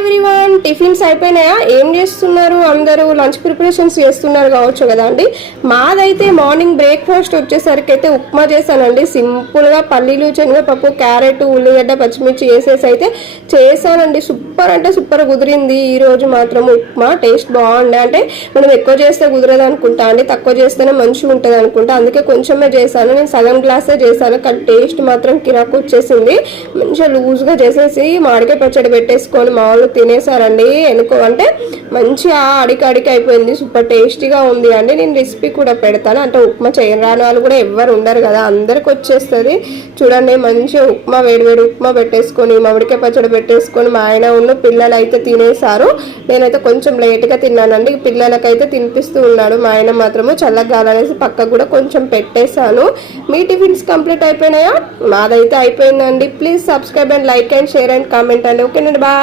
Everyone, tiffins అయిపోయినాయా? ఏం చేస్తున్నారు? అందరూ లంచ్ ప్రిపరేషన్స్ చేస్తున్నారు కావచ్చు కదా అండి. మాదైతే మార్నింగ్ బ్రేక్ఫాస్ట్ వచ్చేసరికి అయితే ఉప్మా చేశానండి. సింపుల్గా పల్లీలు, శనగపప్పు, క్యారెట్, ఉల్లిగడ్డ, పచ్చిమిర్చి వేసేసి అయితే చేశానండి. సూపర్ అంటే సూపర్ కుదిరింది ఈ రోజు మాత్రం ఉప్మా. టేస్ట్ బాగుండే. అంటే మనం ఎక్కువ చేస్తే కుదరదు అనుకుంటా అండి, తక్కువ చేస్తేనే మంచిగా ఉంటుంది అనుకుంటా. అందుకే కొంచెమే చేశాను. నేను సగం గ్లాసే చేశాను, కానీ టేస్ట్ మాత్రం కిరాకు వచ్చేసింది. మంచిగా లూజ్గా చేసేసి మామిడికాయ పచ్చడి పెట్టేసుకొని మా వాళ్ళు తినేసారండి. ఎనుకో అంటే మంచిగా అడికి అయిపోయింది. సూపర్ టేస్టీగా ఉంది అండి. నేను రెసిపీ కూడా పెడతాను. అంటే ఉప్మా చేయరాని వాళ్ళు కూడా ఎవ్వరు ఉండరు కదా, అందరికి వచ్చేస్తుంది. చూడండి, మంచిగా ఉప్మా వేడివేడి ఉప్మా పెట్టేసుకొని మామిడికాయ పచ్చడి పెట్టేసుకొని మా ఆయన ఉన్న పిల్లలు అయితే తినేసారు. నేనైతే కొంచెం లేట్గా తిన్నానండి. పిల్లలకైతే తినిపిస్తూ ఉన్నాడు. మా ఆయన మాత్రము చల్లగాలనేసి పక్కకు కూడా కొంచెం పెట్టేశాను. మీ టిఫిన్స్ కంప్లీట్ అయిపోయినాయా? మాదైతే అయిపోయిందండి. Please subscribe and like and share and comment అండి. ఓకేనండి, బాయ్.